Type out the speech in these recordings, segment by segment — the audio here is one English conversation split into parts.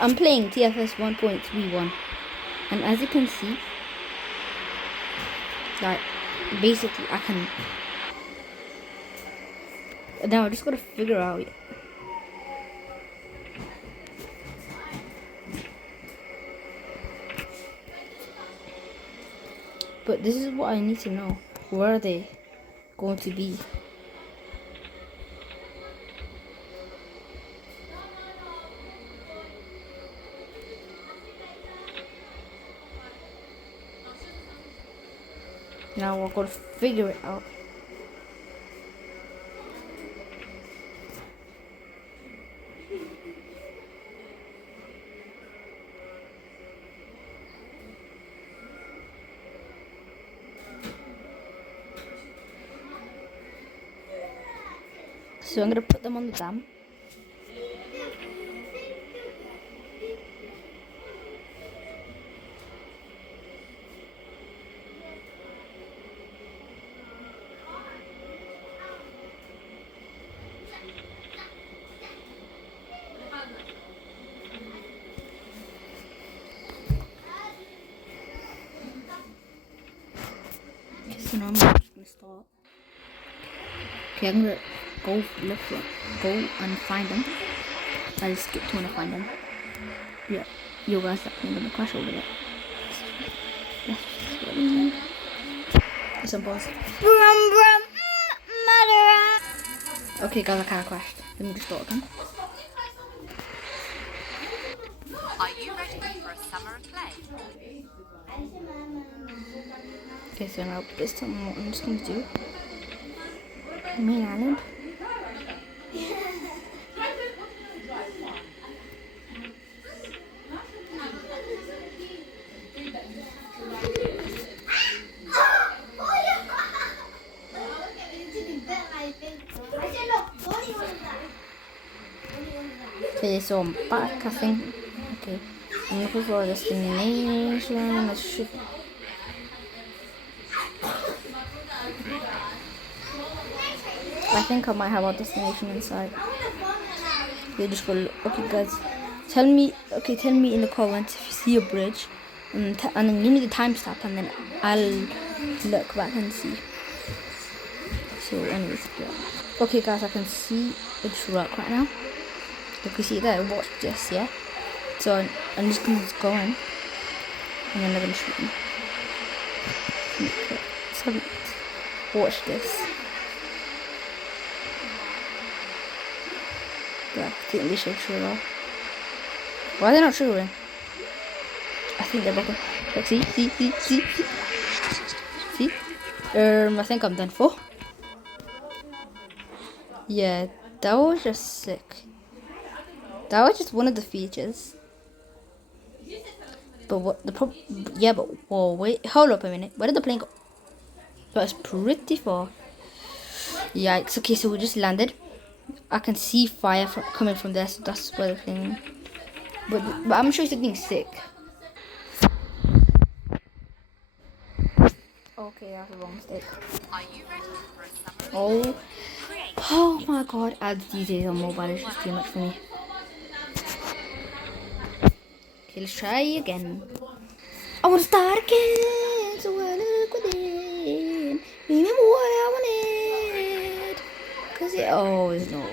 I'm playing TFS 1.31, and as you can see, like basically I can. Now I just gotta figure out. But this is what I need to know. Where are they going to be? Now we're gonna figure it out. So I'm gonna put them on the dam. Okay, so now I'm just gonna start. Okay, I'm gonna go and find them. I'll skip to when I find them. Yeah, you guys, I'm gonna crash over there. That's what we need. It's a boss. Okay, guys, I kinda crashed. Let me just start again. Are you ready for a summer of play? Okay, so now this time what I'm just gonna do. Main island. Okay, so I'm back, I think. Okay, I'm looking for a destination. Let's shoot. I think I might have a destination inside. Okay, just go. Okay, guys, tell me in the comments if you see a bridge, and then give me the timestamp, and then I'll look back and see. So, anyways, yeah. Okay, guys, I can see a truck right now. You can see that. Watch this, yeah. So I'm just gonna go in, and then I'm gonna shoot him. Okay, so watch this. Yeah, I think they should trigger. Why are they not triggering? I think they're broken. Like, see? See? I think I'm done for. Yeah, that was just sick. That was just one of the features. But what the problem? Yeah, but whoa, wait, hold up a minute. Where did the plane go? That's pretty far. Yikes. Okay, so we just landed. I can see fire coming from there, so that's where the thing. But I'm sure it's being sick. Okay, that's a wrong mistake. Are you ready for a summer of Oh my god, ads these days on mobile is just too much for me. Okay, let's try again. I want to start again, so I look within. Remember what I wanted. Cause it always no.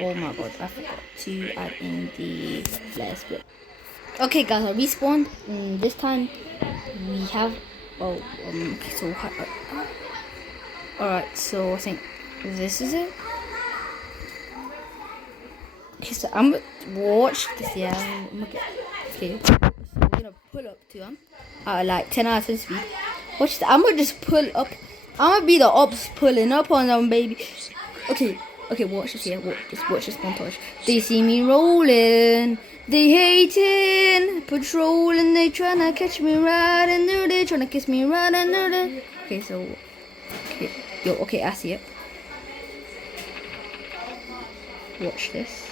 Oh my god, I forgot to add in the last bit. Okay, guys, I respawned. This time we have. Okay, so alright, so I think this is it. Okay, so I'm gonna watch this. Yeah, I'm gonna get. Okay, so we're gonna pull up to him at like 10 out of 10 speed. Watch this. I'm gonna just pull up. I'm gonna be the ops pulling up on them, baby. Okay, watch this here. Watch this montage. They see me rolling. They hating, patrolling. They tryna catch me right and there. They tryna kiss me right and there. Okay, so okay, I see it. Watch this.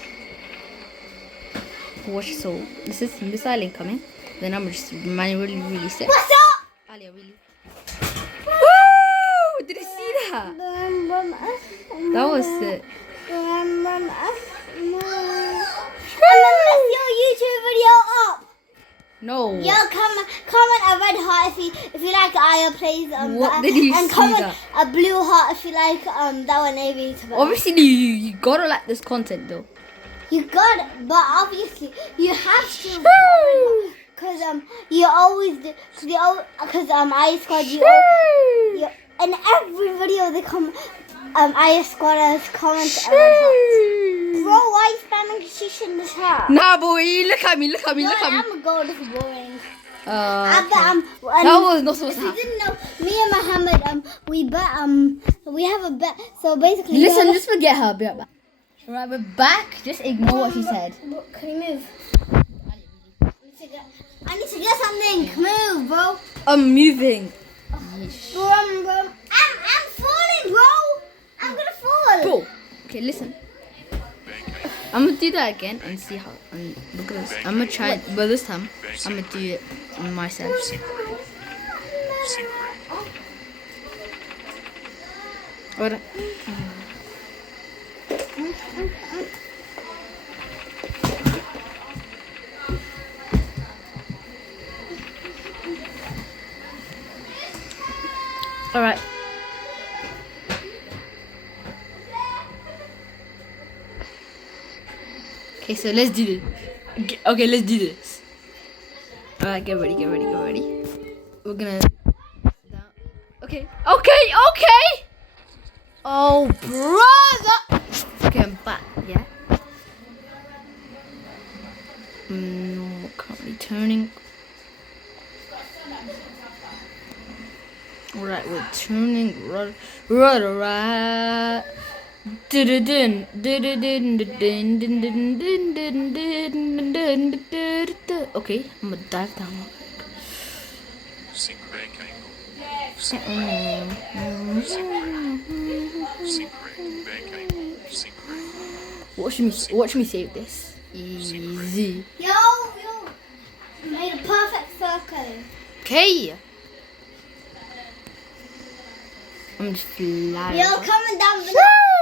Watch, so this is missile incoming. Then I'm just manually release it. What's up? Alia, really. Woo! Did you see that? That was sick. I miss your YouTube No. Yo, comment a red heart if you like Aya plays What that, did you and see comment that? a blue heart if you like that one Navy. Obviously, you gotta like this content though. You got it, but obviously you have to. Cause you always do. Cause I squad you in every video they come I squad has comments a red heart. Bro, why you spamming sheesh in the chat? Nah, boy, look at me, look at me, look at me. I'm a go. This is boring. Okay. That was not supposed If to you happen. didn't know, me and Mohammed we bet we have a bet. So basically, Listen, just forget her. Be right back. Right, we're back. Just ignore what she said. Can you move? I need to get something. Move, bro. I'm moving. Bro, I'm falling, bro. I'm gonna fall. Bro, okay, listen. I'm gonna do that again and see how. And because I'm gonna try, but this time I'm gonna do it myself. Alright. Alright. Okay, so let's do this. Okay, let's do this. Alright, get ready, get ready, get ready. We're gonna. Okay, okay, okay! Oh, brother! Okay, I'm back, yeah? Currently turning. Alright, we're turning right. Okay, I'm gonna dive down. Sync bank angle. Sync bank. Sync bank angle. Sync bank. Watch me save this. Easy. Yo, you made a perfect circle. Okay. I'm just flying. Yo, comment down below.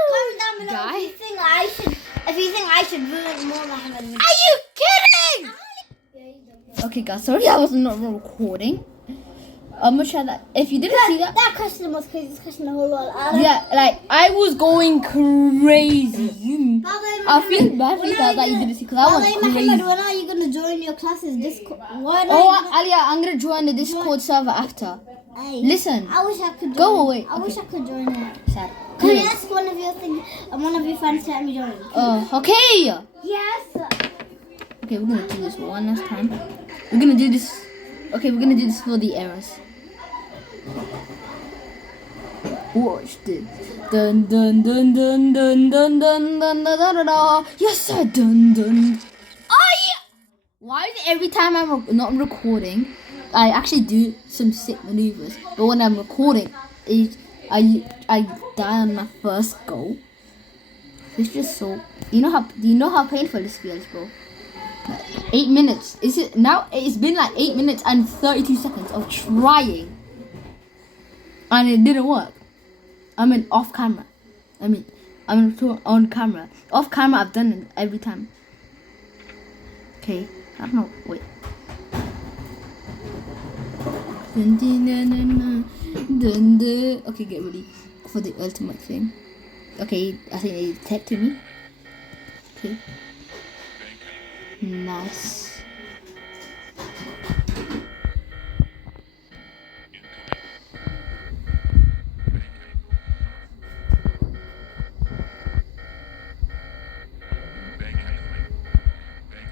Comment down below Guy? if you think I should ruin more Mohammed. Are you kidding? Yeah, you don't. Okay, guys. Sorry, I was not recording. I'm gonna try that. If you didn't see that, That question was craziest question in the whole world. yeah, like I was going crazy. I feel bad for you guys that you didn't see because I went Mohammed, crazy. when are you gonna join your classes? Discord. Oh, Alia, I'm gonna join the Discord server after. Hey, Listen, I wish I could join. go away. I wish I could join it. sad. Can you ask one of your one of your friends to let me join? Okay. Yes. Okay, we're gonna do this one last time. We're gonna do this. Okay, we're gonna do this for the errors. Watch this. Dun dun dun dun dun dun dun dun dun dun dun. Yes, sir. Dun dun. Oh yeah. Why is it every time I'm not recording, I actually do some sick maneuvers, but when I'm recording, I die on my first go. It's just so. Do you know how painful this feels, bro? 8 minutes. Is it now? It's been like 8 minutes and 32 seconds of trying, and it didn't work. I mean, off camera. I'm on camera. Off camera, I've done it every time. Okay, I don't know. Wait. Okay, get ready for the ultimate thing. Okay, I think they detected me. Okay. Nice.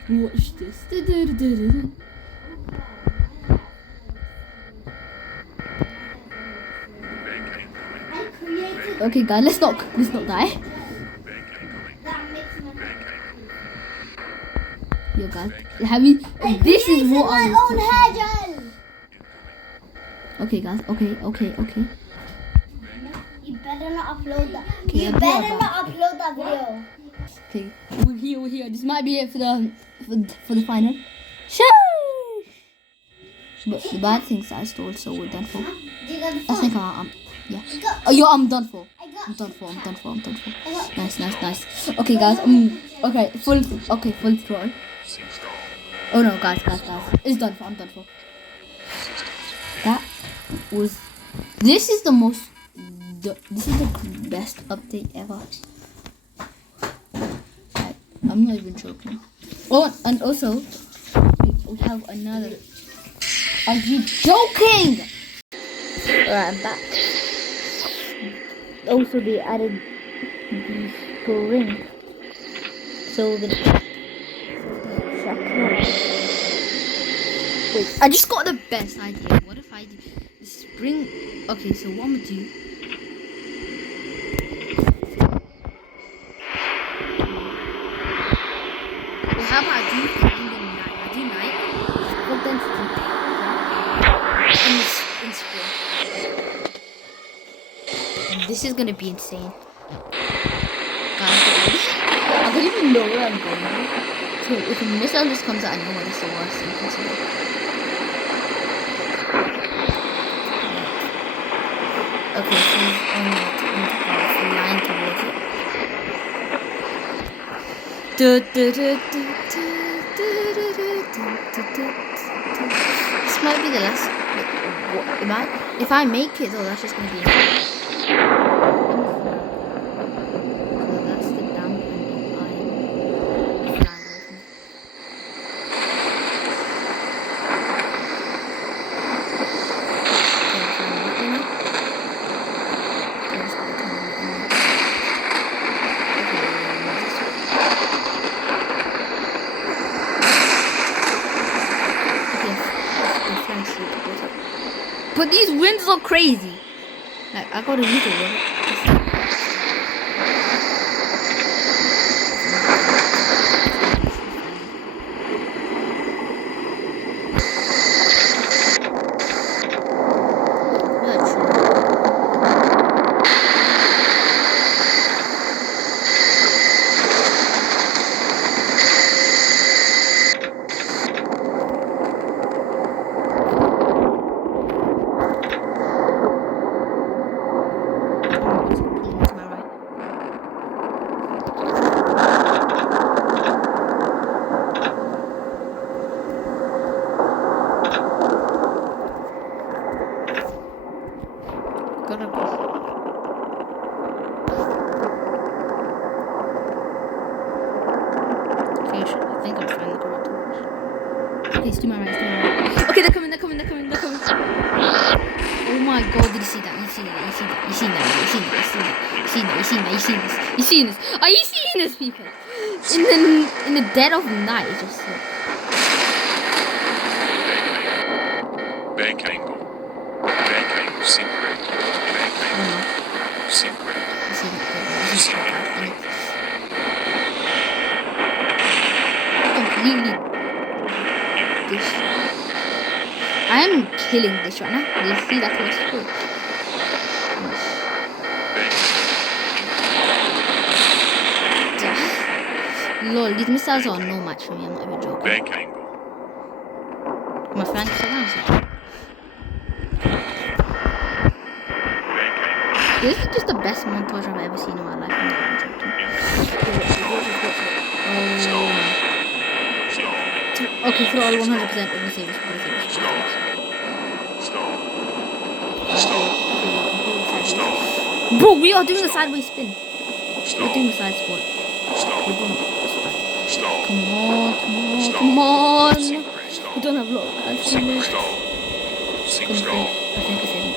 Watch this. I created Okay, guys, let's not die. that makes me. Yo, guys, have you? This is what my I'm. own hair gel. Okay, guys. Okay. You better not upload that. Okay, You I'll do better that. not upload that video. Okay, we're here. This might be it for the final. Sure. But the bad things I stole, so we're done for. Do you got the I think phone? yeah. I got. Oh, yo, I'm done for. I got. I'm done for. I got. Nice. Okay, guys. Okay, full throttle. Sync stall. Oh no, guys. It's done for. I'm done for. That was. This is the most. This is the best update ever. I'm not even joking. Oh, and also, we have another. Are you joking? Alright, I'm back. Also, they added the spring. So the wait, I just got the best idea. What if I do the spring? Okay, so what I'm gonna do? Well, how about I do night? I do night. But then in spring. This is gonna be insane. Guys, I don't even know where I'm going. So if a missile just comes out, I know what is the worst thing possible. Okay, so he's on the line towards it. This might be the last. If I make it, though, that's just gonna be it. But these winds are crazy. Like, I gotta use it. Please do my right. Okay, they're coming. Oh my god, did you see that? You seen that? Are you seeing this, people? In the dead of night, it's just Bank angle, secret. Bank angle, secret. Completely. I am killing this right now. Do you see that close to it? Lol, these missiles are no match for me. I'm not even joking. Bank angle. My friend is around. This is just the best montage I've ever seen in my life. I'm not even joking. Okay, throw all 100%. I'm gonna save this. Bro, we are doing a sideways spin. We're doing a side spot. We're doing Come on. We don't have a lot of guys in this. I think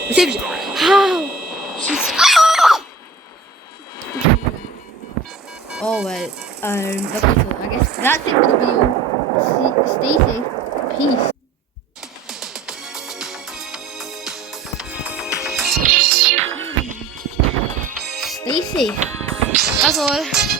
we saved it. How? Oh well. Okay, so I guess that's it for the video. Stay safe. Peace. Stay safe. That's all.